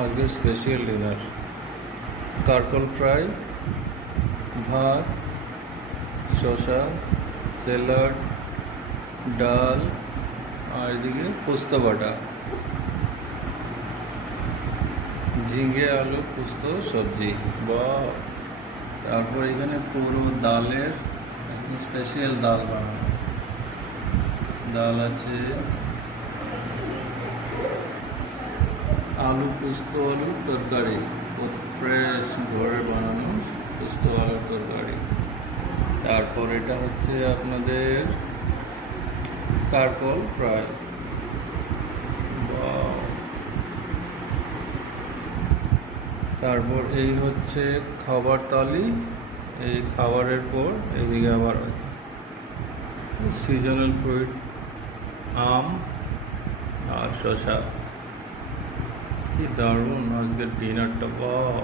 আজকের special dinner কারকল fry, ভাত, শসা, স্যালাড, ডাল, আর এদিকে পোস্ত বাটা, ঝিঙে আলু পোস্ত সবজি বা তারপর এখানে পুরো ডালের স্পেশাল ডাল বানানো, ডাল আছে, আলু পোস্ত আলুর তরকারি, ফ্রেশ ঘরে বানানো পোস্ত আলুর তরকারি। তারপর এটা হচ্ছে আপনাদের কারকল ফ্রাই। তারপর এই হচ্ছে খাবার থালি। এই খাবারের পর এদিকে আবার সিজনাল ফ্রুট, আম আর শসা। কি দারুণ আজকের ডিনারটা! বাহ!